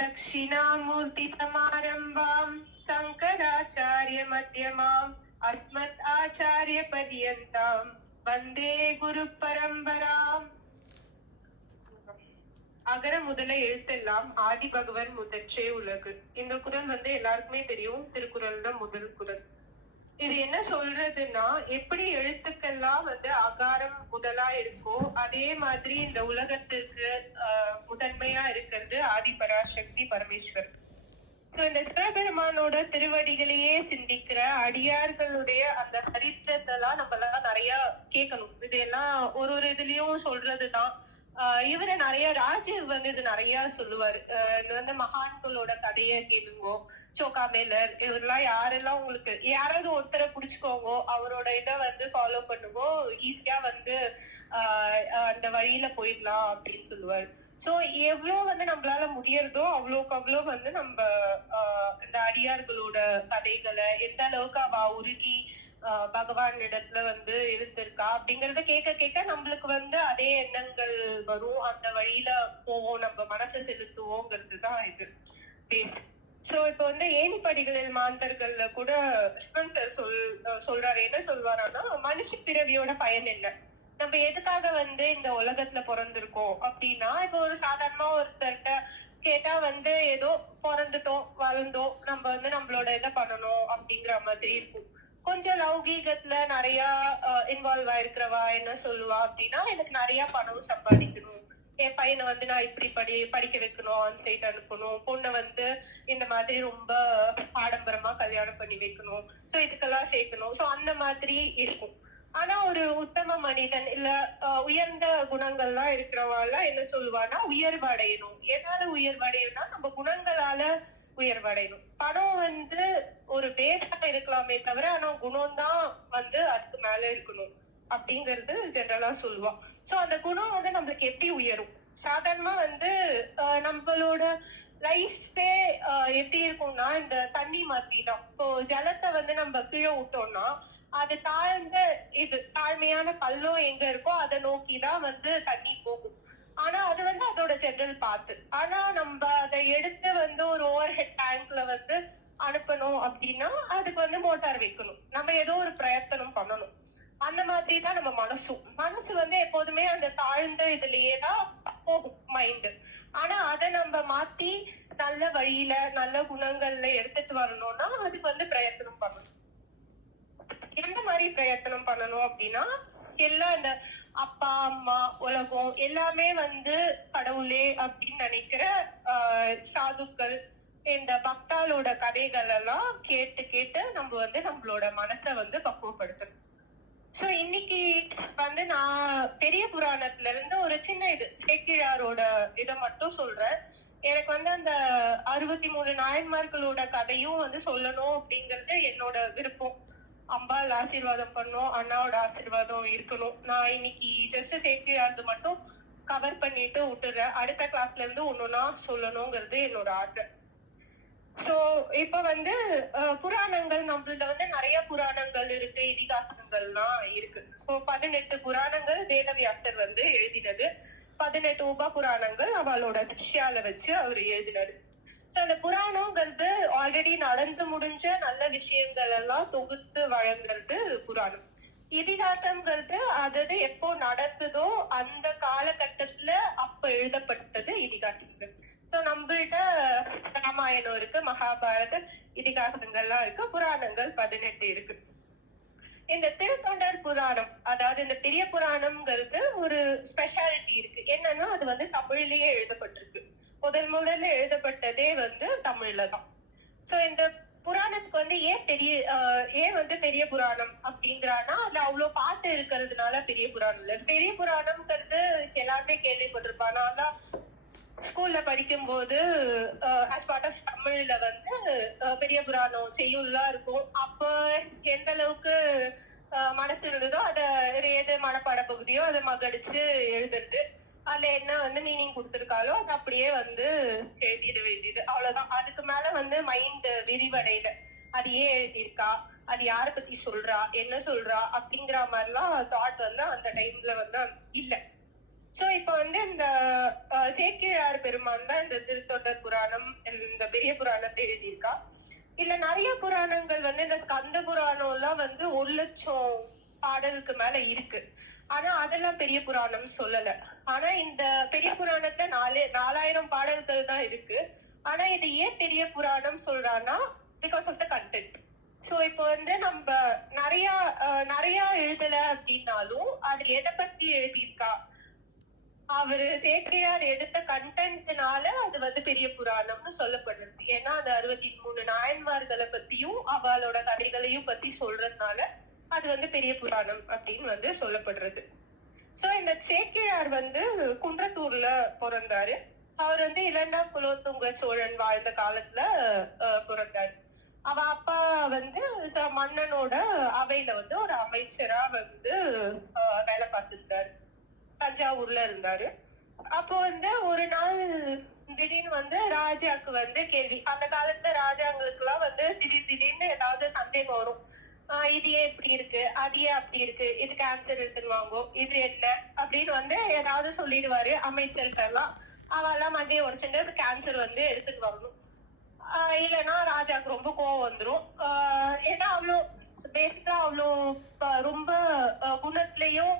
दक्षिणामूर्ति समारंभां शंकराचार्य मध्यमाम् अस्मत् आचार्य पर्यन्तां वन्दे गुरु परம்பராம். அகர முதல எழுத்தெல்லாம் ஆதி பகவன் முதற்றே உலகு. இந்த குறள் எல்லாருக்குமே தெரியும். திருக்குறள் தான் முதல் குறள். இது என்ன சொல்றதுன்னா, எப்படி எழுத்துக்கெல்லாம் அகாரம் முதலா இருக்கோ அதே மாதிரி இந்த உலகத்திற்கு முதன்மையா இருக்கிறது ஆதி பராசக்தி பரமேஸ்வர். இந்த சிவபெருமானோட திருவடிகளையே சிந்திக்கிற அடியார்களுடைய அந்த சரித்திரத்தெல்லாம் நம்ம எல்லாம் நிறைய கேட்கணும். இதெல்லாம் ஒரு இதுலயும் சொல்றதுதான். இவரு நிறைய ராஜீவ் இது நிறைய சொல்லுவாரு. இது மகான்களோட கதையை கேளுங்கோ, சோகாமேலர், இவரெல்லாம் யாரெல்லாம் உங்களுக்கு யாராவது ஒருத்தரை புடிச்சுக்கோங்க, அவரோட இதை ஃபாலோ பண்ணுங்கோ, ஈஸியா அந்த வழியில போயிடலாம் அப்படின்னு சொல்லுவாரு. சோ எவ்வளவு நம்மளால முடியறதோ அவ்வளோக்கு அவ்வளோ நம்ம இந்த அடியார்களோட கதைகளை எந்த அளவுக்கு அவ உருகி பகவான் இடத்துல இருந்திருக்கா அப்படிங்கறத கேட்க கேட்க நம்மளுக்கு அதே எண்ணங்கள் வரும். அந்த வழியில போவோம், நம்ம மனசை செலுத்துவோங்கிறதுதான் இது பேஸ். சோ இப்ப ஏணிப்படிகளில் மாந்தர்கள்ல கூட ஸ்பென்சர் சொல்றாரு. என்ன சொல்வாரான்னா, மனுஷ பிறவியோட பயன் என்ன, நம்ம எதுக்காக இந்த உலகத்துல பிறந்திருக்கோம் அப்படின்னா, இப்ப ஒரு சாதாரணமா ஒருத்தர்கிட்ட கேட்டா ஏதோ பிறந்துட்டோம் வளர்ந்தோம், நம்ம நம்மளோட இதை பண்ணணும் அப்படிங்கிற மாதிரி இருக்கும். கொஞ்சம் லௌகீகத்துல நிறைய இன்வால்வ் ஆயிருக்கிறவா என்ன சொல்லுவா அப்படின்னா, எனக்கு நிறைய பணம் சம்பாதிக்கணும், என் பையனை நான் இப்படி படிக்க வைக்கணும், ஆன் சைட் அனுப்பணும், பொண்ணை இந்த மாதிரி ரொம்ப ஆடம்பரமா கல்யாணம் பண்ணி வைக்கணும், சோ இதுக்கெல்லாம் சேர்க்கணும். சோ அந்த மாதிரி இருக்கும். ஆனா ஒரு உத்தம மனிதன் இல்ல உயர்ந்த குணங்கள்லாம் இருக்கிறவாள் என்ன சொல்லுவான்னா, உயர்வடையணும். எதால உயர்வடையணும்னா நம்ம குணங்களால உயர்வடையணும். பணம் ஒரு பேஸா இருக்கலாமே தவிர, ஆனா குணம் தான் அதுக்கு மேல இருக்கணும் அப்படிங்கறது ஜெனரலா சொல்லுவான். சோ அந்த குணம் நம்மளுக்கு எப்படி உயரும்? சாதாரணமா நம்மளோட லைஃபே எப்படி இருக்கும்னா, இந்த தண்ணி மாதிரி தான். இப்போ ஜலத்தை நம்ம கீழே விட்டோம்னா, அது தாழ்ந்த தாழ்மையான பள்ளம் எங்க இருக்கோ அதை நோக்கிதான் தண்ணி போகும். ஆனா அது அதோட ஜெனரல் பாத்து. ஆனா நம்ம அதை எடுத்து ஒரு ஓவர் ஹெட் டேங்க்ல அனுப்பணும் அப்படின்னா அதுக்கு மோட்டார் வைக்கணும், நம்ம ஏதோ ஒரு பிரயத்தனம் பண்ணணும். அந்த மாதிரிதான் நம்ம மனசு எப்போதுமே அந்த தாழ்ந்த இதுலயேதான் போகும் மைண்ட். ஆனா அதை நம்ம மாத்தி நல்ல வழியில நல்ல குணங்கள்ல எடுத்துட்டு வரணும்னா அதுக்கு பிரயத்தனம் பண்ணணும். எந்த மாதிரி பிரயத்தனம் பண்ணணும் அப்படின்னா, எல்லாம் இந்த அப்பா அம்மா உலகம் எல்லாமே கடவுளே அப்படின்னு நினைக்கிற சாதுக்கள், இந்த பக்தாலோட கதைகள் எல்லாம் கேட்டு கேட்டு நம்ம நம்மளோட மனசை பக்குவப்படுத்தணும். சோ இன்னைக்கு நான் பெரிய புராணத்துல இருந்து ஒரு சின்ன சேக்கிழாரோட இதை மட்டும் சொல்றேன். எனக்கு அந்த 63 நாயன்மார்களோட கதையும் சொல்லணும் அப்படிங்கறது என்னோட விருப்பம். அம்பாள் ஆசீர்வாதம் பண்ணும், அண்ணாவோட ஆசீர்வாதம் இருக்கணும். நான் இன்னைக்கு ஜஸ்ட் சேக்கிழார்து மட்டும் கவர் பண்ணிட்டு விட்டுறேன். அடுத்த கிளாஸ்ல இருந்து ஒன்னொன்னா சொல்லணுங்கிறது என்னோட ஆசை. சோ இப்ப புராணங்கள் நம்மள்ட நிறைய புராணங்கள் இருக்கு, இதிகாசங்கள்லாம் இருக்கு. சோ 18 புராணங்கள் வேதவியாசர் எழுதினது, 18 உப புராணங்கள் அவளோட சிஷ்யால வச்சு அவர் எழுதினாரு. சோ அந்த புராணங்கிறது ஆல்ரெடி நடந்து முடிஞ்ச நல்ல விஷயங்கள் எல்லாம் தொகுத்து வழங்குறது புராணம். இதிகாசம்ங்கிறது அதாவது எப்போ நடந்ததோ அந்த காலகட்டத்துல அப்ப எழுதப்பட்டது இதிகாசங்கள். சோ நம்மள்ட ராமாயணம் இருக்கு, மகாபாரத இதிகாசங்கள்லாம் இருக்கு, புராணங்கள் 18 இருக்கு. இந்த திருத்தொண்டர் புராணம், அதாவது இந்த பெரிய புராணம்ங்கிறது ஒரு ஸ்பெஷாலிட்டி இருக்கு. என்னன்னா அது தமிழ்லயே எழுதப்பட்டிருக்கு. முதல்ல எழுதப்பட்டதே தமிழ்ல தான். சோ இந்த புராணத்துக்கு ஏன் பெரிய புராணம் அப்படிங்கிறான்னா, அதுல அவ்வளவு பாட்டு இருக்கிறதுனால பெரிய புராணம் இல்ல. பெரிய புராணம்ங்கிறது எல்லாருமே கேள்விப்பட்டிருப்பான். நான் ஸ்கூல்ல படிக்கும் போது ஆஸ் பார்ட் ஆஃப் தமிழ்ல பெரிய புராணம் செய்யுள்லாம் இருக்கும். அப்ப எந்த அளவுக்கு மனசு இருந்ததோ அதை ஏது மனப்பாட பகுதியோ அதை மகடிச்சு எழுதுறது, அதுல என்ன மீனிங் கொடுத்திருக்காளோ அது அப்படியே எழுதிட வேண்டியது, அவ்வளவுதான். அதுக்கு மேல மைண்ட் விரிவடையில அது ஏன் எழுதியிருக்கா, அது யார பத்தி சொல்றா, என்ன சொல்றா அப்படிங்கிற மாதிரிலாம் தாட் அந்த டைம்ல இல்ல. சோ இப்ப இந்த சேக்கிழார் பெருமான் தான் இந்த திருத்தொண்டர் புராணம் புராணம் இந்த பெரிய புராணத்தை எழுதியிருக்கா. இல்ல நிறைய புராணங்கள் வந்து இந்த ஸ்கந்த புராணம் எல்லாம் வந்து 1,00,000 பாடலுக்கு மேல இருக்கு. ஆனா அதெல்லாம் பெரிய புராணம் சொல்லல. ஆனா இந்த பெரிய புராணத்தை 4,000 பாடல்கள் தான் இருக்கு. ஆனா இது ஏன் பெரிய புராணம் சொல்றான்னா because of the content. So இப்போ வந்து நம்ம நிறைய எழுதல அப்படின்னாலும் அது எதை பத்தி எழுதியிருக்கா, அவரு சேக்கிழார் எடுத்த கண்டென்ட்னால அது வந்து பெரிய புராணம்னு சொல்லப்படுறது. ஏன்னா அந்த 63 நாயன்மார்களை பத்தியும் அவளோட கதைகளையும் பத்தி சொல்றதுனால அது வந்து பெரிய புராணம் அப்படின்னு வந்து சொல்லப்படுறது. சோ இந்த சேக்கிழார் வந்து குன்றத்தூர்ல பிறந்தாரு. அவர் வந்து 2ஆம் குலோத்துங்க சோழன் வாழ்ந்த காலத்துல பிறந்தாரு. அவ அப்பா வந்து மன்னனோட அவையில வந்து ஒரு அமைச்சரா வந்து வேலை பார்த்துருந்தாரு. தஞ்சாவூர்ல இருந்தாரு. அப்போ வந்து ஒரு நாள் திடீர்னு வந்து ராஜாக்கு வந்து கேள்வி. அந்த காலத்துல ராஜாங்களுக்கு எல்லாம் வந்து திடீர்னு ஏதாவது சந்தேகம் வரும். இது ஏன் இப்படி இருக்கு, அது ஏன் அப்படி இருக்கு, இதுக்கு ஆன்சர் எடுத்துன்னு வாங்கோ, இது என்ன அப்படின்னு வந்து ஏதாவது சொல்லிடுவாரு அமைச்சர்கிட்ட எல்லாம். அவெல்லாம் மண்டையை உடைச்சுட்டு அதுக்கு ஆன்சர் வந்து எடுத்துட்டு வரணும். இல்லைன்னா ராஜாக்கு ரொம்ப கோவம் வந்துரும். ஏன்னா அவ்வளோ பேசிக்கா அவ்வளோ ரொம்ப குணத்திலையும்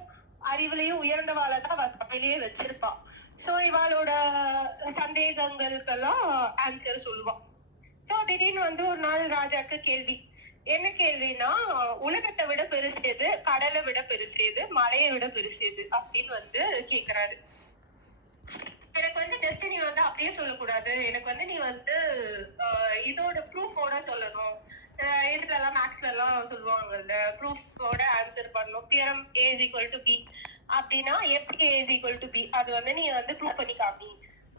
அறிவுலையும் உயர்ந்தவாளதான் அவ சபையிலேயே வச்சிருப்பான். சோ இவாளோட சந்தேகங்களுக்கெல்லாம் ஆன்சர் சொல்லுவான். சோ திடீர்னு வந்து ஒரு நாள் ராஜாக்கு கேள்வி. என்ன கேள்வினா, உலகத்தை விட பெருசு எது, கடலை விட பெருசு எது, மலையை விட பெருசு எது அப்படின்னு வந்து கேக்குறாரு. எனக்கு வந்து ஜஸ்ட் நீ வந்து அப்படியே சொல்லக்கூடாது, எனக்கு வந்து நீ வந்து இதோட ப்ரூஃபோட சொல்லணும். இதுல எல்லாம் மேக்ஸ்ல எல்லாம் சொல்லுவாங்கல்ல, ப்ரூஃபோட ஆன்சர் பண்ணணும். தியரம் A = B அப்படின்னா எப்படி A = B அது வந்து நீ வந்து ப்ரூவ் பண்ணி காமி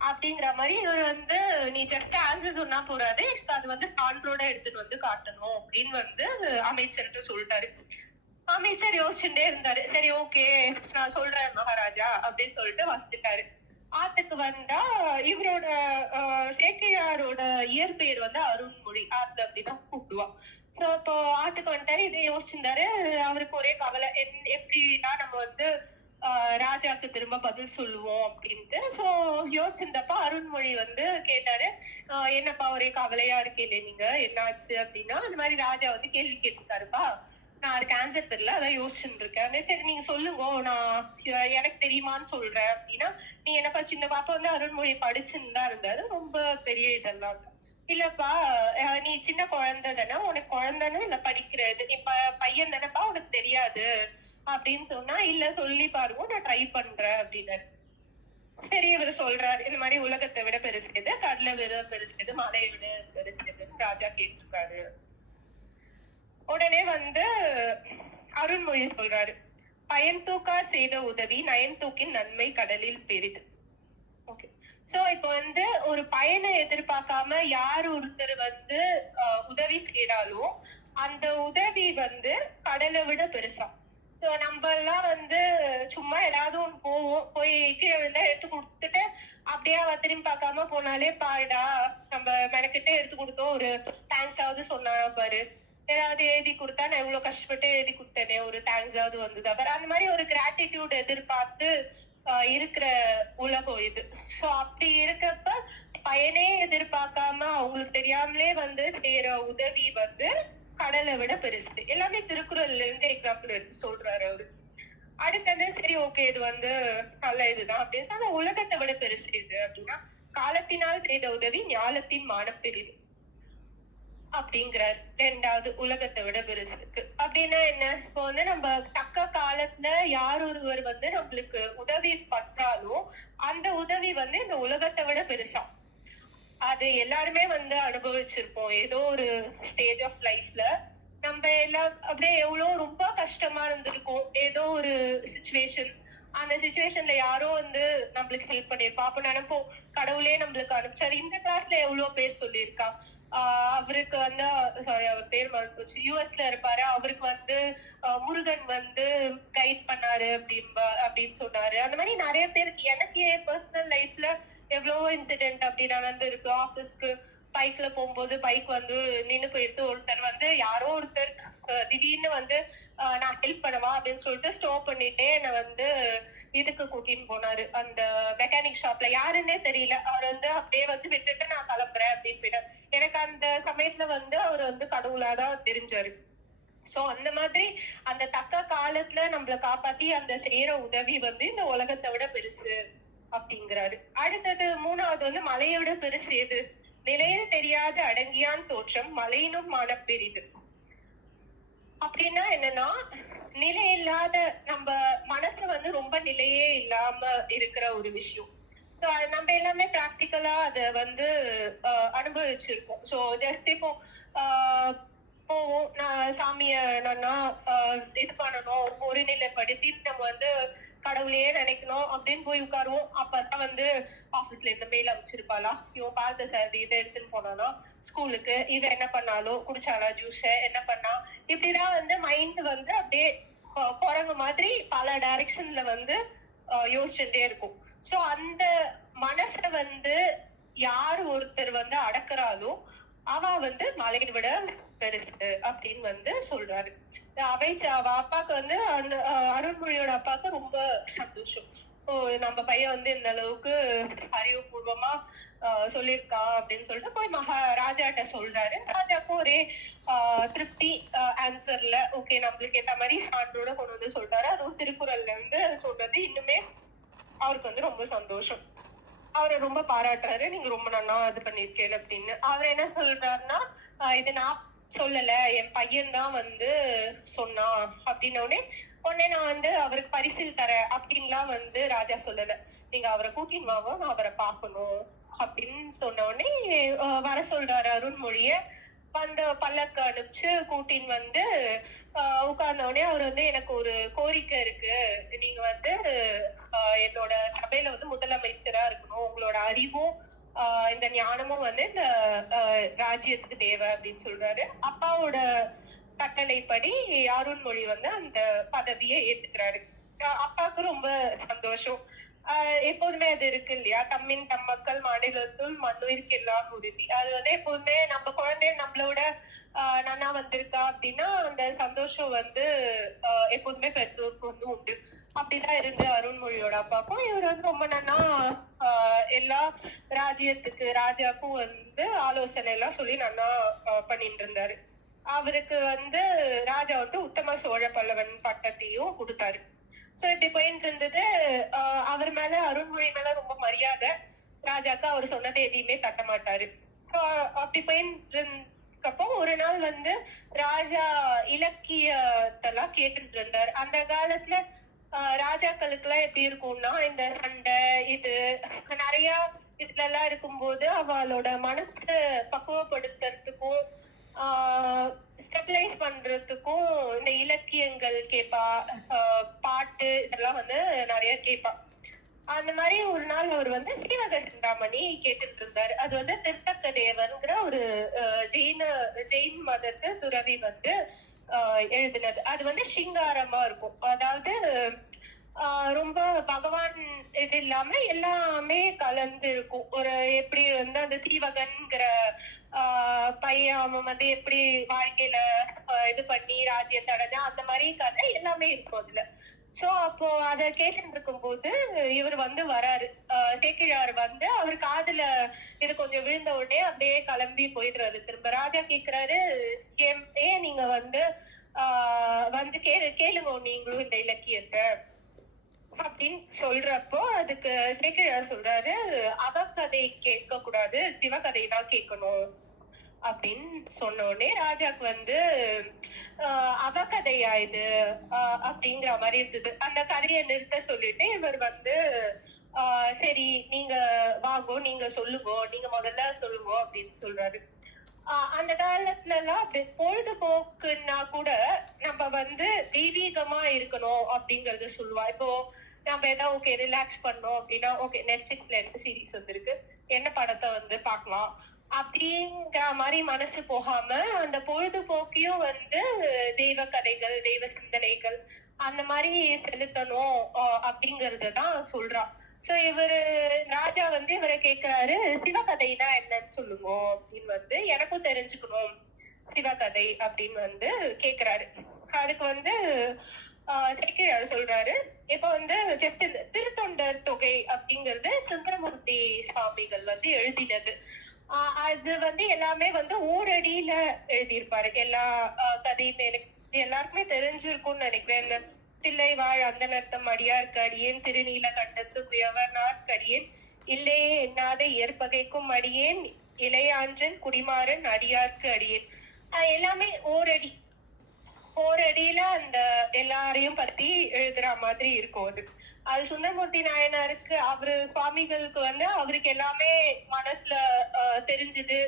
அப்படிங்கிற மாதிரி. இவர் வந்து நீ ஜஸ்ட் ஆன்சர் சொன்னா போறாது, எனக்கு அது வந்து சான்றோட எடுத்துட்டு வந்து காட்டணும் அப்படின்னு வந்து அமைச்சர்கிட்ட சொல்லிட்டாரு. அமைச்சர் யோசிச்சுட்டே இருந்தாரு. சரி ஓகே நான் சொல்றேன் மகாராஜா அப்படின்னு சொல்லிட்டு வந்துட்டாரு. ஆத்துக்கு வந்தா இவரோட சேக்கிழாரோட இயற்பெயர் வந்து அருண்மொழி. ஆத்து அப்படிதான் கூப்பிடுவான். சோ இப்போ ஆத்துக்கு வந்துட்டாரு. இதை யோசிச்சிருந்தாரு. அவருக்கு ஒரே கவலை, எப்படின்னா நம்ம வந்து ராஜாக்கு திரும்ப பதில் சொல்லுவோம் அப்படின்ட்டு. சோ யோசிச்சிருந்தப்ப அருண்மொழி வந்து கேட்டாரு, என்னப்பா ஒரே கவலையா இருக்கீங்களே நீங்க, என்னாச்சு அப்படின்னா, அந்த மாதிரி ராஜா வந்து கேள்வி கேட்டுருக்காருப்பா, நான் அதுக்கு ஆன்சர் தெரியல, அதான் யோசிச்சுட்டு இருக்கேன். சரி நீங்க சொல்லுங்க, நான் எனக்கு தெரியுமான்னு சொல்றேன் அப்படின்னா, நீ என்னப்பா சின்ன பாப்பா வந்து அருண்மொழி படிச்சுன்னு தான் இருந்தாரு, ரொம்ப பெரிய இதெல்லாம் இல்லப்பா, நீ சின்ன குழந்தை தானே, உனக்கு குழந்தைன்னு இல்ல படிக்கிறது, நீ பையன் தானேப்பா, உனக்கு தெரியாது அப்படின்னு சொன்னா, இல்ல சொல்லி பாருங்க நான் ட்ரை பண்றேன் அப்படின்னாரு. சரி இவர் சொல்றாரு, இந்த மாதிரி உலகத்தை விட பெருசு எது, கடலை விட பெருசு எது, மலையை விட பெருசு எதுன்னு ராஜா கேட்டிருக்காரு. உடனே வந்து அருண்மொழி சொல்றாரு, பயன்தூக்கார் செய்த உதவி நயன்தூக்கின் நன்மை கடலில் பெரிது. ஓகே. சோ இப்போ வந்து ஒரு பயனை எதிர்பார்க்காம யார் ஒருத்தர் வந்து உதவி செய்யறாலும் அந்த உதவி வந்து கடலை விட பெருசா. நம்ம எல்லாம் வந்து சும்மா ஏதாவது ஒண்ணு போவோம், போய் கீழே விழுந்தா எடுத்து கொடுத்துட்டு அப்படியே திரும்பி பார்க்காம போனாலே பாருடா நம்ம மெனக்கிட்டே எடுத்து கொடுத்தோம், ஒரு தேங்க்ஸ் ஆவது சொன்னா பாரு, ஏதாவது எழுதி கொடுத்தா நான் இவ்வளவு கஷ்டப்பட்டு எழுதி கொடுத்தேனே ஒரு தேங்க்ஸ் ஆவது வந்தது பாரு, அந்த மாதிரி ஒரு கிராட்டிடியூட் எதிர்பார்த்து இருக்கிற உலகம் இது. சோ அப்படி இருக்கப்ப பயனே எதிர்பார்க்காம அவங்களுக்கு தெரியாமலே வந்து செய்யற உதவி வந்து கடலை விட பெருசு. எல்லாமே திருக்குறள்ல இருந்து எக்ஸாம்பிள் எடுத்து சொல்றாரு அவரு. அடுத்தது சரி ஓகே இது வந்து நல்ல இதுதான் அப்படின்னு சொன்னா, உலகத்தை விட பெருசு இது அப்படின்னா, காலத்தினால் செய்த உதவி ஞாலத்தின் மானப்பெரிது அப்படிங்கிறார். 2வது உலகத்தை விட பெருசுக்கு அப்படின்னா என்ன, இப்போ வந்து நம்ம தக்க காலத்துல யார் ஒருவர் வந்து நம்மளுக்கு உதவி பண்றாலும் அந்த உதவி வந்து இந்த உலகத்தை விட பெருசா. அது எல்லாருமே வந்து அனுபவிச்சிருப்போம் ஏதோ ஒரு ஸ்டேஜ் ஆஃப் லைஃப்ல. நம்ம எல்லாம் அப்படியே எவ்வளவு ரொம்ப கஷ்டமா இருந்திருக்கும் ஏதோ ஒரு சிச்சுவேஷன். அந்த சிச்சுவேஷன்ல யாரோ வந்து நம்மளுக்கு ஹெல்ப் பண்ணிருப்பா. அப்ப நினைப்போம் கடவுளே நம்மளுக்கு அனுப்பிச்சாரு. இந்த கிளாஸ்ல எவ்வளவு பேர் சொல்லியிருக்கா, அவருக்கு வந்து சாரி அவர் பேர் மறந்துச்சு, யூஎஸ்ல இருப்பாரு, அவருக்கு வந்து முருகன் வந்து கைட் பண்ணாரு அப்படின்னு சொன்னாரு. அந்த மாதிரி நிறைய பேருக்கு. எனக்கு பர்சனல் லைஃப்ல எவ்வளவோ இன்சிடென்ட் அப்படி நடந்திருக்கு. ஆபீஸ்க்கு பைக்ல போகும்போது பைக் வந்து நின்னு போயிடுத்து, ஒருத்தர் வந்து யாரோ ஒருத்தர் திடீர்னு வந்து நான் ஹெல்ப் பண்ணவா அப்படின்னு சொல்லிட்டு ஸ்டாப் பண்ணிட்டே என்னை வந்து இதுக்கு கூட்டின்னு போனாரு. அந்த மெக்கானிக் ஷாப்ல யாருன்னே தெரியல. அவர் வந்து அப்படியே வந்து விட்டுட்டு நான் கிளம்புறேன் அப்படின்னு போயிட்டார். எனக்கு அந்த சமயத்துல வந்து அவர் வந்து கடவுளாதான் தெரிஞ்சாரு. சோ அந்த மாதிரி அந்த தக்க காலத்துல நம்மள காப்பாத்தி அந்த செய்யற உதவி வந்து இந்த உலகத்தை விட பெருசு அப்படிங்கிறாரு. அடுத்தது 3வது வந்து மலையோட பெருசு எது? நிலையில் தெரியாத அடங்கியான் தோற்றம் மலையினும் மானப்பெரிது. அப்படின்னா என்னன்னா, நிலை இல்லாத நம்ம மனசு வந்து ரொம்ப நிலையே இல்லாம இருக்கிற ஒரு விஷயம். நம்ம எல்லாமே பிராக்டிக்கலா அத வந்து அனுபவிச்சிருக்கோம். சோ ஜஸ்ட் இப்போ ஆஹ் போவோம், நான் சாமிய என்னன்னா இது பண்ணணும், ஒருநிலைப்படுத்தி நம்ம வந்து கடவுளையே நினைக்கணும் அப்படின்னு போய் உட்காருவோம். அப்பதான் வந்து ஆபீஸ்ல இந்த மெயில் அமைச்சிருப்பாளா, இவன் பார்த்த சார் இதை எடுத்துன்னு போனானா ஸ்கூலுக்கு, இவ என்ன பண்ணாலும் குடிச்சாலா ஜூஸ், என்ன பண்ணா, இப்படிதான் வந்து மைண்ட் வந்து அப்படியே குரங்கு மாதிரி பல டைரக்ஷன்ல வந்து யோசிச்சுட்டே இருக்கும். சோ அந்த மனச வந்து யார் ஒருத்தர் வந்து அடக்குறாலோ அவ வந்து மலையை விட பெருசு அப்படின்னு வந்து சொல்றாரு. அவ அப்பாக்கு வந்து அந்த அருண்மொழியோட அப்பாக்கு ரொம்ப சந்தோஷம். நம்ம பையன் வந்து இந்த அளவுக்கு அறிவுபூர்வமா சொல்லியிருக்கா அப்படின்னு சொல்லிட்டு போய் ராஜாட்ட சொல்றாரு. ராஜாக்கும் ஒரே திருப்தி. ஆன்சர்ல ஓகே, நம்மளுக்கு ஏத்த மாதிரி சான்றோட கொண்டு வந்து சொல்றாரு. அதுவும் திருக்குறள்ல இருந்து சொல்றது இன்னுமே அவருக்கு வந்து ரொம்ப சந்தோஷம். அவரை ரொம்ப பாராட்டுறாரு, நீங்க ரொம்ப நல்லா இது பண்ணிருக்கேன் அப்படின்னு. அவர் என்ன சொல்றாருன்னா, இது நான் சொல்லல, என் பையன் தான் வந்து சொன்னான் அப்படின்னோடனே உடனே நான் வந்து அவருக்கு பரிசில் தரேன் அப்படின்லாம் வந்து ராஜா சொல்லல. நீங்க அவரை கூட்டின்னு வாங்க, நான் அவரை பார்க்கணும் அப்படின்னு சொன்ன உடனே வர சொல்றாரு அருண்மொழிய. வந்து பல்லக்கு அனுப்பிச்சு கூட்டின்னு வந்து உட்கார்ந்த உடனே அவர் வந்து எனக்கு ஒரு கோரிக்கை இருக்கு, நீங்க வந்து என்னோட சபையில வந்து முதலமைச்சரா இருக்கணும், உங்களோட அறிவும் இந்த ஞானமும் வந்து இந்த ராஜ்யத்துக்கு தேவை அப்படின்னு சொல்றாரு. அப்பாவோட கட்டளைப்படி அருண்மொழி வந்து அந்த பதவியை ஏத்துக்கிறாரு. அப்பாவுக்கு ரொம்ப சந்தோஷம். எப்போதுமே அது இருக்கு இல்லையா, தம்மின் தம் மக்கள் மாநிலத்துள் மண்ணுயிருக்கு எல்லாம் உறுதி. அது வந்து எப்போதுமே நம்ம குழந்தை நம்மளோட நன்னா வந்திருக்கா அப்படின்னா அந்த சந்தோஷம் வந்து எப்போதுமே பெற்றோருக்கு வந்து உண்டு. அப்படிதான் இருந்து அருண்மொழியோட அப்பாக்கும் இவர் வந்து ரொம்ப நன்னா எல்லா ராஜ்யத்துக்கு ராஜாக்கும் வந்து ஆலோசனை எல்லாம் சொல்லி நல்லா பண்ணிட்டு இருந்தாரு. அவருக்கு வந்து ராஜா வந்து உத்தம சோழ பல்லவன் பட்டத்தையும் கொடுத்தாரு. சோ இப்படி போயிட்டு இருந்தது. அவர் மேல அருண்மொழி மேல ரொம்ப மரியாதை. ராஜாக்கு அவர் சொன்னதை எதையுமே தட்ட மாட்டாரு. அப்படி போயிட்டு இருக்கப்போ ஒரு நாள் வந்து ராஜா இலக்கியத்தெல்லாம் கேட்டுட்டு இருந்தார். அந்த காலத்துல ராஜாக்களுக்கு எல்லாம் எப்படி இருக்கும்னா, இந்த சண்டை இது நிறைய இதுல எல்லாம் இருக்கும்போது அவளோட மனசு பக்குவப்படுத்துறதுக்கும் ஸ்டெபிலைஸ் பண்றதுக்கும் இந்த இலக்கியங்கள் கேட்பா, பாட்டு இதெல்லாம் வந்து நிறைய கேட்பா. அந்த மாதிரி ஒரு நாள் அவர் வந்து சீவக சிந்தாமணி கேட்டுட்டு இருந்தாரு. அது வந்து திருத்தக்க தேவன்கிற ஒரு ஜெயின் மதத்து துறவி வந்து எழுதினது. அது வந்து சிங்காரமா இருக்கும். அதாவது ரொம்ப பகவான் இது இல்லாம எல்லாமே கலந்து இருக்கும். ஒரு எப்படி வந்து அந்த சீவகன்கிற பையன் அவன் வந்து எப்படி வாழ்க்கையில இது பண்ணி ராஜ்யத்தை அடைஞ்சா அந்த மாதிரி கதை எல்லாமே இருக்கும் அதுல. சோ அப்போ அத கேட்டு இருக்கும் போது இவர் வந்து வராரு. சேக்கிழார் வந்து அவர் காதுல இது கொஞ்சம் விழுந்த உடனே அப்படியே கிளம்பி போயிடுறாரு. திரும்ப ராஜா கேக்குறாரு, ஏன் நீங்க வந்து வந்து கேளுங்க நீங்களும் இந்த இலக்கியத்தை அப்படின்னு சொல்றப்போ அதுக்கு சேக்கிழார் சொல்றாரு, அவ கதை கேட்க கூடாது, சிவகதை தான் கேட்கணும் அப்படின்னு சொன்ன உடனே ராஜாக்கு வந்து அவ கதையா இது அப்படிங்கிற மாதிரி இருந்தது. அந்த கதையை நிறுத்த சொல்லிட்டு இவர் வந்து சரி நீங்க வாங்கோ, நீங்க சொல்லுங்க, நீங்க முதல்ல சொல்லுங்க அப்படின்னு சொல்றாரு. அந்த காலத்துல எல்லாம் அப்படி பொழுதுபோக்குன்னா கூட நம்ம வந்து தெய்வீகமா இருக்கணும் அப்படிங்கறது சொல்லுவா. இப்போ நம்ம ஏதாவது ஓகே ரிலாக்ஸ் பண்ணோம் அப்படின்னா ஓகே நெட்ஃபிளிக்ஸ்ல என்ன சீரீஸ் வந்திருக்கு, என்ன படத்தை வந்து பார்க்கலாம் அப்படிங்கிற மாதிரி மனசு போகாம அந்த பொழுதுபோக்கையும் வந்து தெய்வ கதைகள், தெய்வ சிந்தனைகள் அந்த மாதிரி செலுத்தணும் அப்படிங்கறதுதான் சொல்றா. சோ இவரு ராஜா வந்து இவரை கேக்குறாரு, சிவகதைனா என்னன்னு சொல்லுங்க அப்படின்னு வந்து எனக்கும் தெரிஞ்சுக்கணும், சிவகதை அப்படின்னு வந்து கேக்குறாரு. அதுக்கு வந்து சேக்கிழார் சொல்றாரு, இப்ப வந்து ஜஸ்ட் இந்த திருத்தொண்டர் தொகை அப்படிங்கிறது சுந்தரமூர்த்தி சுவாமிகள் வந்து எழுதினது. அது வந்து எல்லாமே வந்து ஓரடியில எழுதியிருப்பாரு. எல்லா கதையுமே எனக்கு எல்லாருக்குமே தெரிஞ்சிருக்கும்னு நினைக்கிறேன். இந்த தில்லை வாழ் அந்தனர்த்தம் அடியார்க்கு அடியேன் திருநீல கண்டத்து குயவனார்க்கு அடியேன் இல்லையே எண்ணாத இயற்பகைக்கும் அடியேன் இளையான்றன் குடிமாறன் அடியார்க்கு அடியேன். எல்லாமே ஓரடியில அந்த எல்லாரையும் பத்தி எழுதுற மாதிரி இருக்கும் அது. அது சுந்தரமூர்த்தி நாயனாருக்கு அவரு சுவாமிகளுக்கு வந்து அவருக்கு எல்லாமே மனசுல தெரிஞ்சது,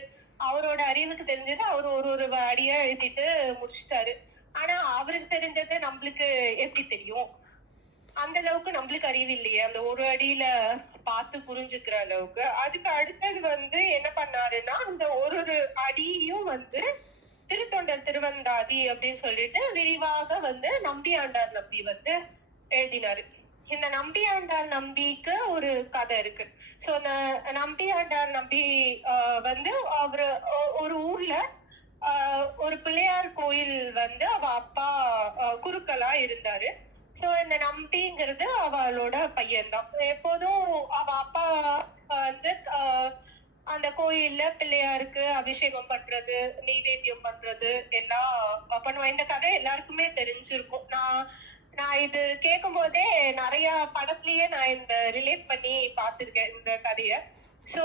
அவரோட அறிவுக்கு தெரிஞ்சது அவர் ஒரு ஒரு அடியா எழுதிட்டு முடிச்சிட்டாரு. ஆனா அவருக்கு தெரிஞ்சது நம்மளுக்கு எப்படி தெரியும்? அந்த அளவுக்கு நம்மளுக்கு அறிவு இல்லையே, அந்த ஒரு அடியில பார்த்து புரிஞ்சுக்கிற அளவுக்கு. அதுக்கு அடுத்தது வந்து என்ன பண்ணாருன்னா, அந்த ஒரு ஒரு அடியும் வந்து திருத்தொண்டர் திருவந்தாதி அப்படின்னு சொல்லிட்டு விரிவாக வந்து நம்பியாண்டார் நம்பி வந்து எழுதினாரு. இந்த நம்பியாண்டார் நம்பிக்கு ஒரு கதை இருக்கு. சோ அந்த நம்பியாண்டார் நம்பி வந்து அவரு ஒரு ஊர்ல ஒரு பிள்ளையார் கோயில் வந்து அவ அப்பா குருக்களா இருந்தாரு. சோ இந்த நம்பிங்கிறது அவளோட பையன்தான். எப்போதும் அவ அப்பா வந்து அந்த கோயில்ல பிள்ளையாருக்கு அபிஷேகம் பண்றது, நெய்வேத்தியம் பண்றது எல்லாம் பண்ணுவான். இந்த கதை எல்லாருக்குமே தெரிஞ்சிருக்கும். நான் இது கேட்கும் போதே நிறைய படத்துலயே நான் இந்த ரிலேட் பண்ணி பார்த்திருக்கேன் இந்த கதைய. சோ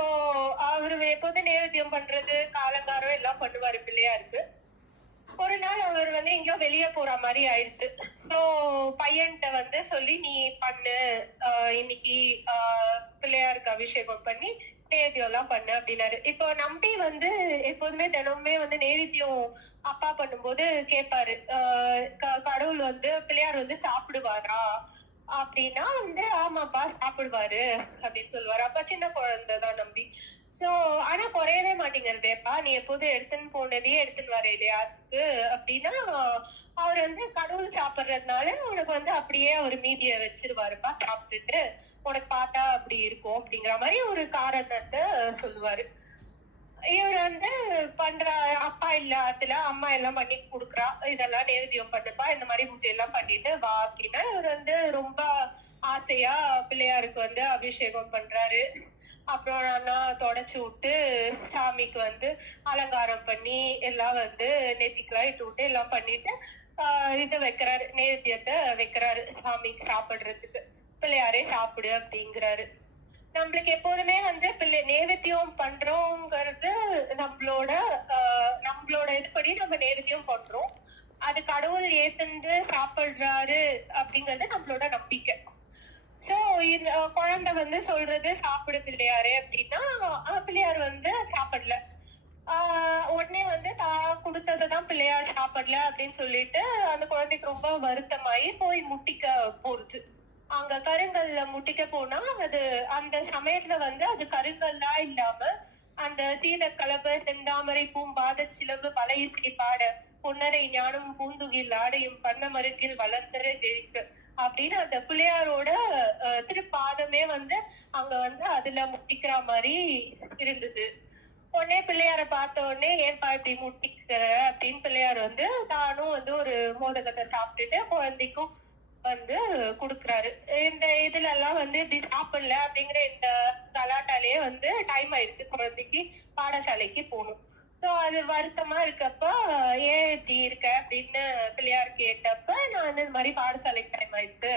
அவரு எப்போதும் நைவேத்தியம் பண்றது, காலங்காரம் எல்லாம் பண்ணுவாரு பிள்ளையாருக்கு. ஒரு நாள் அவர் வந்து எங்கேயோ வெளியே போற மாதிரி ஆயிடுது. சோ பையன்கிட்ட வந்து சொல்லி நீ பண்ணு, இன்னைக்கு பிள்ளையாருக்கு அபிஷேகம் பண்ணி நைவேத்தியம் எல்லாம் பண்ணு அப்படின்னாரு. இப்போ நம்பி வந்து எப்போதுமே தினமுமே வந்து நைவேத்தியம் அப்பா பண்ணும்போது கேட்பாரு, கடவுள் வந்து பிள்ளையார் வந்து சாப்பிடுவாரா அப்படின்னா வந்து ஆமாப்பா சாப்பிடுவாரு அப்படின்னு சொல்லுவாரு. அப்ப சின்ன குழந்தைதான் நம்பி. சோ ஆனா குறையவே மாட்டேங்கிறதேப்பா, நீ எப்போதும் எடுத்துன்னு போனதையே எடுத்துன்னு வர இல்லையாருக்கு அப்படின்னா அவர் வந்து கடவுள் சாப்பிடுறதுனால உனக்கு வந்து அப்படியே அவர் மீதிய வச்சிருவாருப்பா, சாப்பிட்டுட்டு உனக்கு பார்த்தா அப்படி இருக்கும் அப்படிங்கிற மாதிரி ஒரு காரணத்தை சொல்லுவாரு. இவர் வந்து பண்ற அப்பா இல்லாத்துல அம்மா எல்லாம் பண்ணி குடுக்குறா, இதெல்லாம் நைவேத்தியம் பண்ணுப்பா, இந்த மாதிரி பூஜை எல்லாம் பண்ணிட்டு வா அப்படின்னா இவர் வந்து ரொம்ப ஆசையா பிள்ளையாருக்கு வந்து அபிஷேகம் பண்றாரு. அப்புறம் நான் தொடச்சு விட்டு சாமிக்கு வந்து அலங்காரம் பண்ணி எல்லாம் வந்து நெத்திக்கெல்லாம் இட்டு விட்டு எல்லாம் பண்ணிட்டு இதை வைக்கிறாரு, நைவேத்தியத்தை வைக்கிறாரு சாமிக்கு சாப்பிடுறதுக்கு. பிள்ளையாரே சாப்பிடு அப்படிங்கிறாரு. நம்மளுக்கு எப்போதுமே வந்து பிள்ளை நைவேத்தியம் பண்றோங்கிறது நம்மளோட இதுபடி நம்ம நைவேத்தியம் பண்றோம். அது கடவுள் ஏத்துண்டு சாப்பிடுறாரு அப்படிங்கிறது நம்மளோட நம்பிக்கை. சோ இந்த குழந்தை வந்து சொல்றது சாப்பிடு பிள்ளையாரே அப்படின்னா பிள்ளையார் வந்து சாப்பிடல. உடனே வந்து தான் கொடுத்ததான் பிள்ளையார் சாப்பிடல அப்படின்னு சொல்லிட்டு அந்த குழந்தைக்கு ரொம்ப வருத்தமாயி போய் முட்டிக்க போறது. அங்க கருங்கல்ல முட்டிக்க போனா அது அந்த சமயத்துல வந்து அது கருங்கல்லா இல்லாம அந்த சீத கலப செந்தாமரை பூம்பாத சிலம்பு பல இசை பாட பொன்னரை ஞானம் பூந்துகில் ஆடையும் பண்ண மருங்கில் வளர்ந்தர எழுத்து அப்படின்னு அந்த பிள்ளையாரோட திருப்பாதமே வந்து அங்க வந்து அதுல முட்டிக்கிற மாதிரி இருந்தது. உடனே பிள்ளையார பார்த்த உடனே ஏன்பா இப்படி முட்டிக்கிற அப்படின்னு பிள்ளையார் வந்து தானும் வந்து ஒரு மோதகத்தை சாப்பிட்டுட்டு குழந்தைக்கும் வந்து குடுக்குறாரு. இந்த இதுல எல்லாம் வந்து இப்படி சாப்பிடல அப்படிங்கிற இந்த கலாட்டாலேயே வந்து டைம் ஆயிடுச்சு, குழந்தைக்கு பாடசாலைக்கு போகணும். சோ அது வருத்தமா இருக்கப்ப ஏன் இப்படி இருக்க அப்படின்னு பிள்ளையார் கேட்டப்ப நான் வந்து இந்த மாதிரி பாடசாலைக்கு டைம் ஆயிடுச்சு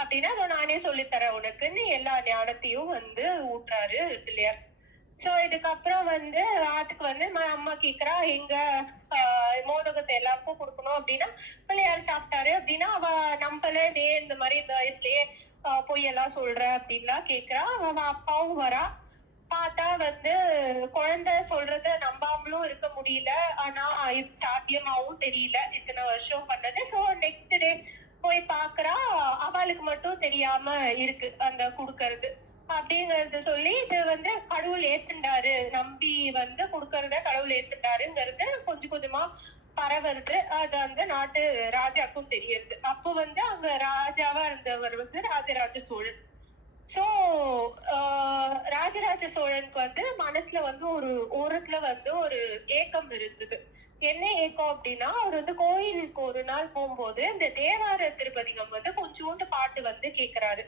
அப்படின்னா அதை நானே சொல்லித்தரேன் உனக்குன்னு எல்லா ஞானத்தையும் வந்து ஊட்டுறாரு பிள்ளையார். சோ இதுக்கப்புறம் வந்து ஆட்டுக்கு வந்து அம்மா கேக்குறா எங்க மோதகத்தை எல்லாருக்கும் கொடுக்கணும் அப்படின்னா பிள்ளையார் சாப்பிட்டாரு அப்படின்னா அவ நம்பல இந்த மாதிரி இந்த வயசுலயே பொய்யெல்லாம் சொல்ற அப்படின்லாம் கேக்குறா. அவ அப்பாவும் வரா. பார்த்தா வந்து குழந்தை சொல்றத நம்பாமலும் இருக்க முடியல, ஆனா இது சாத்தியமாவும் தெரியல இத்தனை வருஷம் பண்ணது. சோ நெக்ஸ்ட் டே போய் பாக்குறா, அவளுக்கு மட்டும் தெரியாம இருக்கு அந்த குடுக்கறது அப்படிங்கறது சொல்லி இது வந்து கடவுள் ஏத்துண்டாரு, நம்பி வந்து குடுக்கறத கடவுள் ஏத்துண்டாருங்கிறது கொஞ்சம் கொஞ்சமா பரவுறது. அது வந்து நாட்டு ராஜாக்கும் தெரியுது. அப்போ வந்து அங்க ராஜாவா இருந்தவர் வந்து ராஜராஜ சோழன். சோ ராஜராஜ சோழனுக்கு வந்து மனசுல வந்து ஒரு ஓரத்துல வந்து ஒரு ஏக்கம் இருந்தது. என்ன ஏக்கம் அப்படின்னா, அவர் வந்து கோயிலுக்கு ஒரு நாள் போகும்போது இந்த தேவார திருப்பதிகம் வந்து கொஞ்சோண்டு பாட்டு வந்து கேக்குறாரு.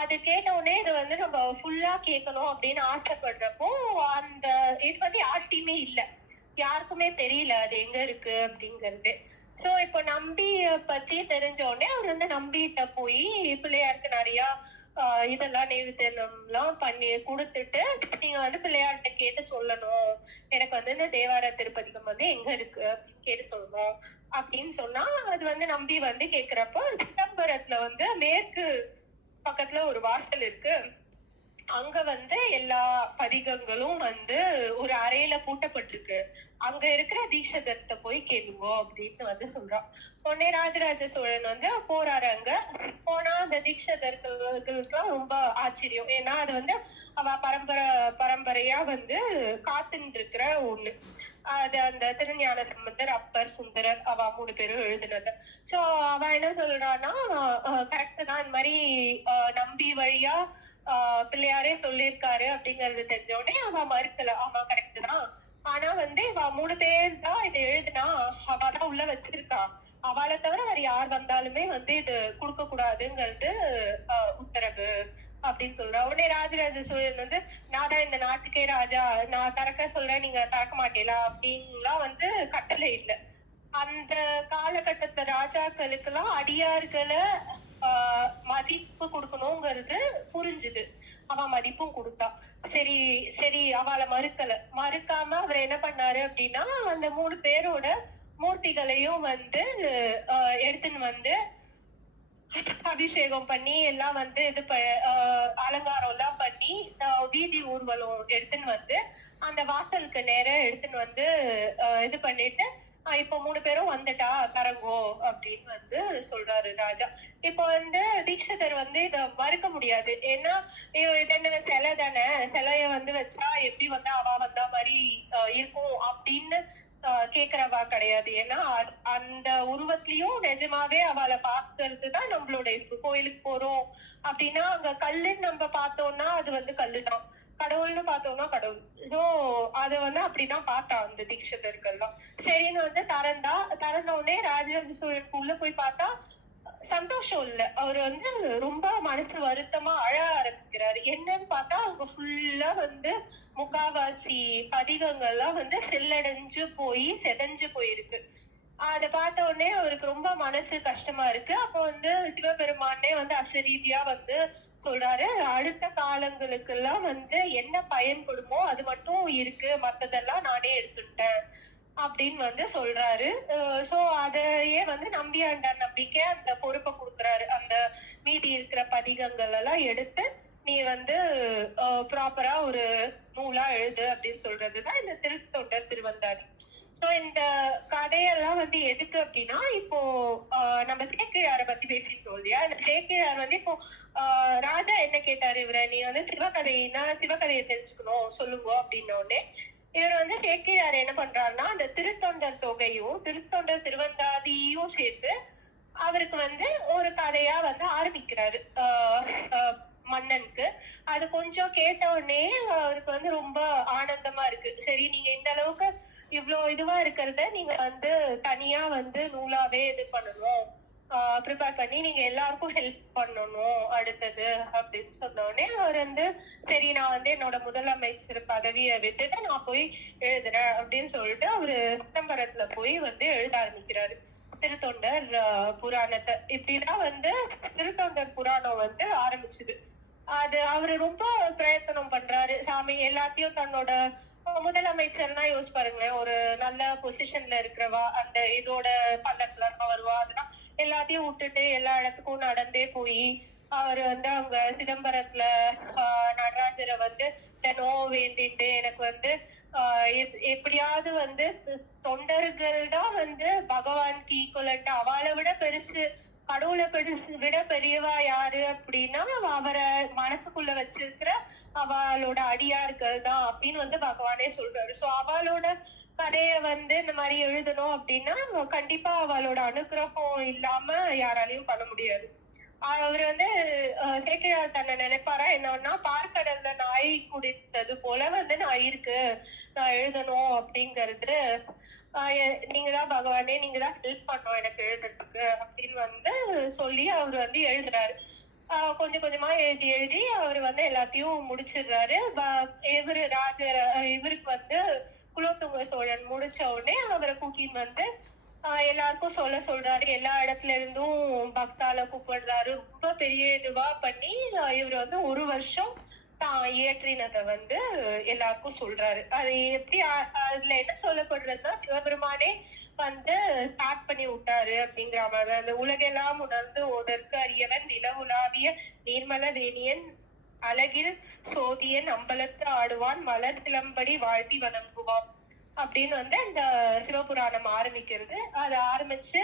அது கேட்ட உடனே இது வந்து நம்ம ஃபுல்லா கேட்கணும் அப்படின்னு ஆசைப்படுறப்போ, அந்த இது வந்து யார்கிட்டயுமே இல்ல. யாருக்குமே தெரியல அது எங்க இருக்கு அப்படிங்கிறது. சோ இப்ப நம்பிய பத்தி தெரிஞ்ச உடனே அவர் வந்து நம்பிட்ட போய் பிள்ளையாருக்கு நிறைய இதெல்லாம் நெய்வேத்தியம்லாம் பண்ணி குடுத்துட்டு, நீங்க வந்து பிள்ளையார்ட்ட கேட்டு சொல்லணும். எனக்கு வந்து இந்த தேவார திருப்பதிகம் வந்து எங்க இருக்கு அப்படின்னு கேட்டு சொல்லணும். அப்படின்னு சொன்னா, அது வந்து நம்பி வந்து கேக்குறப்போ, சிதம்பரத்துல வந்து மேற்கு பக்கத்துல ஒரு வாசல் இருக்கு. அங்க வந்து எல்லா பதிகங்களும் வந்து ஒரு அறையில பூட்டப்பட்டிருக்கு. அங்க இருக்கிற தீட்சதர்ட்ட போய் கேளுங்கோ அப்படின்னு வந்து சொல்றான். உடனே ராஜராஜ சோழன் வந்து போறாரு அங்க. போனா அந்த தீட்சதர்களுக்கெல்லாம் ரொம்ப ஆச்சரியம். ஏன்னா அது வந்து அவ பரம்பரையா வந்து காத்துட்டு இருக்கிற ஒண்ணு. அது அந்த திருஞான சம்பந்தர், அப்பர், சுந்தரர் அவ 3 பேரும் எழுதினது. சோ அவ என்ன சொல்றான்னா, கரெக்ட் தான் இந்த மாதிரி நம்பி வழியா பிள்ளையாரே சொல்லியிருக்காரு அப்படிங்கறது தெரிஞ்ச உடனே அவ மறுக்கல. ஆமா கரெக்ட் தான். ஆனா வந்து இவ 3 பேர் தான் இது எழுதுனா, அவதான் உள்ள வச்சிருக்கா. அவளை தவிர வேற யார் வந்தாலுமே வந்து இது குடுக்க கூடாதுங்கிறது உத்தரவு அப்படின்னு சொல்றா. உடனே ராஜராஜ சோழன் வந்து, நான் தான் இந்த நாட்டுக்கே ராஜா, நான் திறக்க சொல்றேன், நீங்க திறக்க மாட்டீங்களா அப்படின்லாம் வந்து கட்டளை இல்ல. அந்த காலகட்டத்துல ராஜாக்களுக்கு எல்லாம் அடியார்களை மதிப்பு கொடுக்கணுங்கிறது புரிஞ்சுது. அவ மதிப்பும் கொடுத்தா. சரி சரி அவளை மறுக்காம அவர் என்ன பண்ணாரு அப்படின்னா, அந்த 3 பேரோட மூர்த்திகளையும் வந்து எடுத்துன்னு வந்து அபிஷேகம் பண்ணி எல்லாம் வந்து அலங்காரம் எல்லாம் பண்ணி வீதி ஊர்வலம் எடுத்துன்னு வந்து அந்த வாசலுக்கு நேரம் எடுத்துன்னு வந்து இது பண்ணிட்டு இப்போ 3 பேரும் வந்துட்டா தரங்கோ அப்படின்னு வந்து சொல்றாரு ராஜா. இப்போ வந்து தீட்சிதர் வந்து இத மறுக்க முடியாது. ஏன்னா இது என்ன சிலை தானே, சிலைய வந்து வச்சா எப்படி வந்து அவ வந்தா மாதிரி இருக்கும் அப்படின்னு கேக்குறவா கிடையாது. ஏன்னா அந்த உருவத்திலயும் நிஜமாவே அவளை பாக்குறதுதான் நம்மளோட இப்ப கோயிலுக்கு போறோம் அப்படின்னா அங்க கல்லுன்னு நம்ம பார்த்தோம்னா அது வந்து கல்லுதான், கடவுள்னு பார்த்தோம்னா கடவுள். சோ அத வந்து அப்படிதான் பார்த்தா அந்த தீட்சிதர்கள்லாம். சரின்னு வந்து திறந்த உடனே ராஜராஜ சோழனுக்கு உள்ள போய் பார்த்தா சந்தோஷம் இல்ல. அவரு வந்து ரொம்ப மனசு வருத்தமா அழ ஆரம்பிக்கிறாரு. என்னன்னு பார்த்தா அவங்க ஃபுல்லா வந்து முக்காவாசி பதிகங்கள்லாம் வந்து செல்லடைஞ்சு போய் செதஞ்சு போயிருக்கு. அத பார்த்த உடனே அவருக்கு ரொம்ப மனசு கஷ்டமா இருக்கு. அப்போ வந்து சிவபெருமானே வந்து அசரீதியா வந்து சொல்றாரு, அடுத்த காலங்களுக்கு எல்லாம் வந்து என்ன பயன்படுமோ அது மட்டும் இருக்கு, மத்ததெல்லாம் நானே எடுத்துட்டேன் அப்படின்னு வந்து சொல்றாரு. சோ அதையே வந்து நம்பியாண்டார் நம்பிக்கை அந்த பொறுப்பை கொடுக்குறாரு. அந்த மீதி இருக்கிற பதிகங்கள் எல்லாம் எடுத்து நீ வந்து ப்ராப்பரா ஒரு நூலா எழுது அப்படின்னு சொல்றதுதான் இந்த திருத்தொண்டர் திருவந்தாதி. சோ இந்த கதையெல்லாம் வந்து எதுக்கு அப்படின்னா, இப்போ நம்ம சேக்கிழார பத்தி பேசிட்டோம் இல்லையா. இந்த சேக்கிழார் வந்து இப்போ ராஜா என்ன கேட்டாரு, இவரை நீ வந்து சிவகதையை தெரிஞ்சுக்கணும் சொல்லுங்க அப்படின்ன உடனே இவர் வந்து சேக்கிழார் என்ன பண்றாருன்னா, அந்த திருத்தொண்டர் தொகையும் திருத்தொண்டர் திருவந்தாதியும் சேர்த்து அவருக்கு வந்து ஒரு கதையா வந்து ஆரம்பிக்கிறாரு மன்னனுக்கு. அது கொஞ்சம் கேட்ட உடனே அவருக்கு வந்து ரொம்ப ஆனந்தமா இருக்கு. சரி நீங்க இந்த அளவுக்கு இவ்வளவு இதுவா இருக்கிறத நீங்க வந்து தனியா வந்து நூலாவே இது பண்ணணும், ப்ரிப்பேர் பண்ணி நீங்க எல்லாருக்கும் ஹெல்ப் பண்ணணும் அடுத்தது அப்படின்னு சொன்ன உடனே அவர் வந்து சரி நான் வந்து என்னோட முதலமைச்சர் பதவியை விட்டுட்டு நான் போய் எழுதுறேன் அப்படின்னு சொல்லிட்டு அவரு சிதம்பரத்துல போய் வந்து எழுத ஆரம்பிக்கிறாரு திருத்தொண்டர் புராணத்தை. இப்படிதான் வந்து திருத்தொண்டர் புராணம் வந்து ஆரம்பிச்சுது. அது அவரு ரொம்ப பிரயத்தனம் பண்றாரு. சாமி எல்லாத்தையும் தன்னோட முதலமைச்சர்னா யோசிச்சு பாருங்களேன், ஒரு நல்ல பொசிஷன்ல இருக்கிறவா அந்த இதோட பல்லக்குல வருவா, அதெல்லாம் எல்லாத்தையும் விட்டுட்டு எல்லா இடத்துக்கும் நடந்தே போய் அவர் வந்து அவங்க சிதம்பரத்துல நடராஜரை வந்து தினம் வேண்டிட்டு எனக்கு வந்து எப்படியாவது வந்து தொண்டர்கள் தான் வந்து பகவானுக்கு ஈக்குவலன்ட், அவளை விட பெருசு கடவுளை விட பெரியவா யாரு அப்படின்னா அவரை மனசுக்குள்ள வச்சிருக்கிற அவளோட அடியார்கள் தான் அப்படின்னு வந்து பகவானே சொல்றாரு. சோ அவளோட கதைய வந்து இந்த மாதிரி எழுதணும் அப்படின்னா கண்டிப்பா அவளோட அனுகிரகம் இல்லாம யாராலையும் பண்ண முடியாது. அவரு வந்து சேக்கிழார் தன்னை நினைப்பாரா என்னன்னா, பார்க்கடல்ல நாய் குடித்தது போல வந்து நான் இருக்கு, நான் எழுதணும் அப்படிங்கிறது. நீங்க தான் பகவானே, நீங்க தான் ஹெல்ப் பண்ணணும் எனக்கு எழுதுறதுக்கு அப்படின்னு வந்து சொல்லி அவர் வந்து எழுதுறாரு. கொஞ்சம் கொஞ்சமா எழுதி எழுதி அவரு வந்து எல்லாத்தையும் முடிச்சிடுறாரு. இவரு இவருக்கு வந்து குலோத்துங்க சோழன் முடிச்ச உடனே அவரை கூட்டின்னு வந்து எல்லாருக்கும் சொல்றாரு. எல்லா இடத்துல இருந்தும் பக்தால கூப்பிடுறாரு. ரொம்ப பெரிய இதுவா பண்ணி இவரு வந்து 1 வருஷம் தான் இயற்றினத வந்து எல்லாருக்கும் சொல்றாரு. அது எப்படி அதுல என்ன சொல்லப்படுறதுன்னா, சிவபெருமானே வந்து ஸ்டார்ட் பண்ணி விட்டாரு அப்படிங்கிற மாதிரி. அந்த உலகெல்லாம் உணர்ந்து ஓதற்கு அரியவன் நிலவுலாவிய நீர்மல வேணியன் அழகில் சோதியன் அம்பலத்து ஆடுவான் மலர் சிலம்படி வாழ்த்தி வணங்குவான் அப்படின்னு வந்து அந்த சிவபுராணம் ஆரம்பிக்கிறது. அது ஆரம்பிச்சு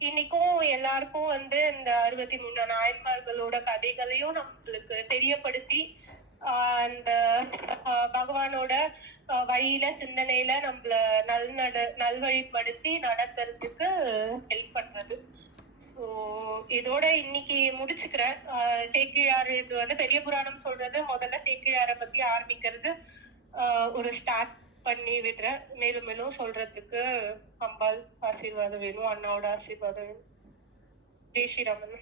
இன்னைக்கும் எல்லாருக்கும் வந்து இந்த 63 நாயன்மார்களோட கதைகளையும் நம்மளுக்கு தெரியப்படுத்தி அந்த பகவானோட வழியில சிந்தனையில நம்மள நல்வழிப்படுத்தி நடத்துறதுக்கு ஹெல்ப் பண்றது. ஸோ இதோட இன்னைக்கு முடிச்சுக்கிறேன். சேக்கிழார் இது வந்து பெரிய புராணம் சொல்றது முதல்ல சேக்கிழாரை பத்தி ஆரம்பிக்கிறது ஒரு ஸ்டார்ட் பண்ணி விடுறேன். மேலும் மேலும் சொல்றதுக்கு அம்பாள் ஆசீர்வாதம் வேணும், அண்ணாவோட ஆசீர்வாதம் வேணும். ஜெய் ஸ்ரீராமன்.